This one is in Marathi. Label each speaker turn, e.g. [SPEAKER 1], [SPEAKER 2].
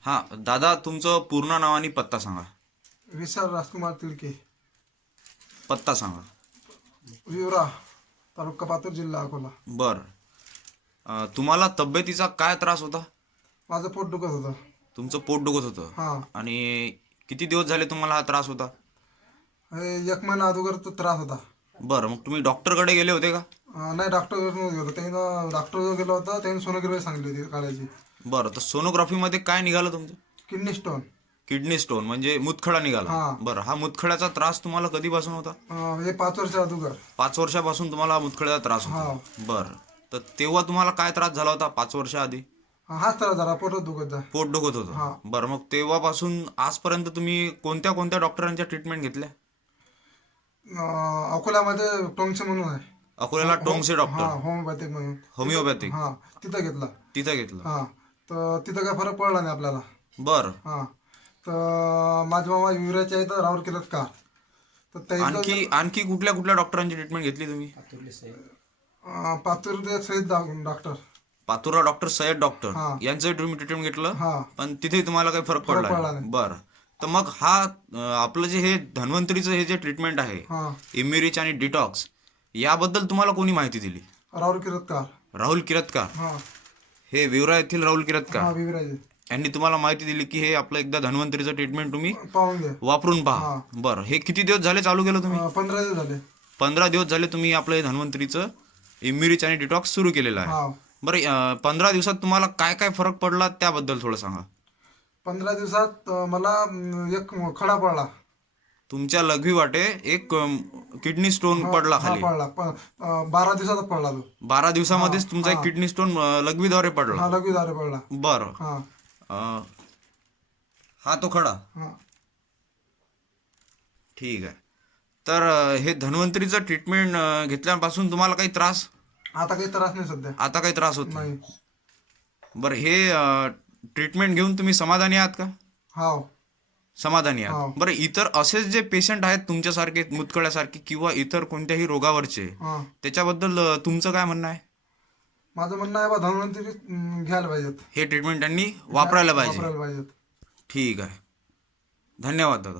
[SPEAKER 1] हा दादा तुमचं पूर्ण नाव आणि पत्ता सांगा.
[SPEAKER 2] विशाल राजकुमार तिडके
[SPEAKER 1] पत्ता सांगा.
[SPEAKER 2] विवरा तालुका पातूर जिल्हा अकोला.
[SPEAKER 1] बर. अं, तुम्हाला तब्येतीचा काय त्रास होता?
[SPEAKER 2] माझं पोट दुखत होतं.
[SPEAKER 1] तुमचं पोट दुखत होतं?
[SPEAKER 2] हां.
[SPEAKER 1] आणि किती दिवस झाले तुम्हाला हा त्रास होता?
[SPEAKER 2] हे एक महिना अगोदर तो त्रास होता.
[SPEAKER 1] बरं मग तुम्ही डॉक्टरकडे गेले होते का?
[SPEAKER 2] अं, नाही डॉक्टर गेलो. त्यानं डॉक्टर गेलो होता त्याने सोनोग्राफी सांगितली होती काढायची.
[SPEAKER 1] बरं तर सोनोग्राफीमध्ये काय निघालं तुमचं?
[SPEAKER 2] किडनी स्टोन
[SPEAKER 1] किडनी स्टोन म्हणजे मुतखडा निघाला.
[SPEAKER 2] हा.
[SPEAKER 1] बरं हा मुतखड्याचा त्रास तुम्हाला कधीपासून होता?
[SPEAKER 2] अं, म्हणजे पाच वर्ष अगोदर.
[SPEAKER 1] पाच वर्षापासून तुम्हाला हा मुतखड्याचा त्रास होता.
[SPEAKER 2] हा.
[SPEAKER 1] बरं तर तेव्हा तुम्हाला काय त्रास झाला होता पाच वर्ष आधी
[SPEAKER 2] हाच त्रास झाला पोटच दुखत जा
[SPEAKER 1] पोट दुखत
[SPEAKER 2] हा.
[SPEAKER 1] होतं बरं मग तेव्हापासून आजपर्यंत तुम्ही कोणत्या कोणत्या डॉक्टरांच्या ट्रीटमेंट घेतल्या?
[SPEAKER 2] अं, अकोल्यामध्ये टोंगचे म्हणून आहे.
[SPEAKER 1] अकोल्याला टोंगसे
[SPEAKER 2] हा
[SPEAKER 1] डॉक्टर
[SPEAKER 2] होमिओपॅथिक म्हणून.
[SPEAKER 1] होमिओपॅथिक
[SPEAKER 2] हा तिथं घेतला.
[SPEAKER 1] तिथं घेतलं.
[SPEAKER 2] हा. तर तिथं काय फरक पडला नाही आपल्याला.
[SPEAKER 1] बरं.
[SPEAKER 2] हा. तर माझे मामा विवराचे आहेत राहुल किरतकार तर ते
[SPEAKER 1] आणखी आणखी कुठल्या कुठल्या डॉक्टरांची ट्रीटमेंट घेतली तुम्ही?
[SPEAKER 2] पातूर ते सहित डॉक्टर.
[SPEAKER 1] पातुरा डॉक्टर सय्यद डॉक्टर.
[SPEAKER 2] हा.
[SPEAKER 1] यांचं तुम्ही ट्रीटमेंट घेतलं?
[SPEAKER 2] हा.
[SPEAKER 1] पण तिथे तुम्हाला काही फरक पडला
[SPEAKER 2] पडला
[SPEAKER 1] नाही.
[SPEAKER 2] नाही.
[SPEAKER 1] बरं. तर मग हा अं, आपलं जे हे धन्वंतरीचं हे जे ट्रीटमेंट आहे
[SPEAKER 2] हा.
[SPEAKER 1] इम्युरिच आणि डिटॉक्स याबद्दल तुम्हाला कोणी माहिती दिली?
[SPEAKER 2] राहुल किरतकार
[SPEAKER 1] राहुल किरतकार
[SPEAKER 2] हा.
[SPEAKER 1] हे विवरा येथील राहुल
[SPEAKER 2] हा विवराजे
[SPEAKER 1] यांनी तुम्हाला माहिती दिली की हे आपलं एकदा धन्वंतरीचं ट्रीटमेंट तुम्ही
[SPEAKER 2] पाहून
[SPEAKER 1] वापरून पहा. बरं हे किती दिवस झाले चालू केलं तुम्ही?
[SPEAKER 2] अं, पंधरा दिवस झाले.
[SPEAKER 1] पंधरा दिवस झाले तुम्ही आपलं हे धन्वंतरीचं इम्युरिच आणि डिटॉक्स सुरू केलेलं आहे.
[SPEAKER 2] हा.
[SPEAKER 1] बरं अं, पंधरा दिवसात तुम्हाला काय काय फरक पडला त्याबद्दल थोडं सांगा.
[SPEAKER 2] पंधरा दिवसात अं, मला अं, एक खडा पडला.
[SPEAKER 1] तुमच्या लघवी वाटे एक किडनी स्टोन पडला
[SPEAKER 2] हा
[SPEAKER 1] खाली.
[SPEAKER 2] पडला. प- अं, बारा दिवसात पडला तो.
[SPEAKER 1] बारा दिवसामध्येच तुमचा एक किडनी स्टोन लघवीद्वारे पडला.
[SPEAKER 2] हा लगेच झाले पडला.
[SPEAKER 1] बरं.
[SPEAKER 2] हा.
[SPEAKER 1] हा तो खडा.
[SPEAKER 2] हा.
[SPEAKER 1] ठीक आहे. तर अं, हे धन्वंतरीचं ट्रीटमेंट घेतल्यापासून तुम्हाला काही त्रास?
[SPEAKER 2] आता काही त्रास नाही सध्या.
[SPEAKER 1] आता काही त्रास होत नाही.
[SPEAKER 2] नाही.
[SPEAKER 1] बरं हे ट्रीटमेंट घेऊन तुम्ही समाधानी आहात का?
[SPEAKER 2] हाव.
[SPEAKER 1] समाधानी. आहात. बरं इतर असेच जे पेशंट आहेत तुमच्यासारखे मुतखड्यासारखे किंवा इतर कोणत्याही रोगावरचे
[SPEAKER 2] हा.
[SPEAKER 1] त्याच्याबद्दल अं, तुमचं काय म्हणणं आहे?
[SPEAKER 2] माझं म्हणणं आहे बा धन्वंतरी घ्यायला पाहिजेत.
[SPEAKER 1] हे ट्रीटमेंट त्यांनी वापरायला पाहिजे.
[SPEAKER 2] वापरायला पाहिजेत.
[SPEAKER 1] ठीक आहे. धन्यवाद दादा.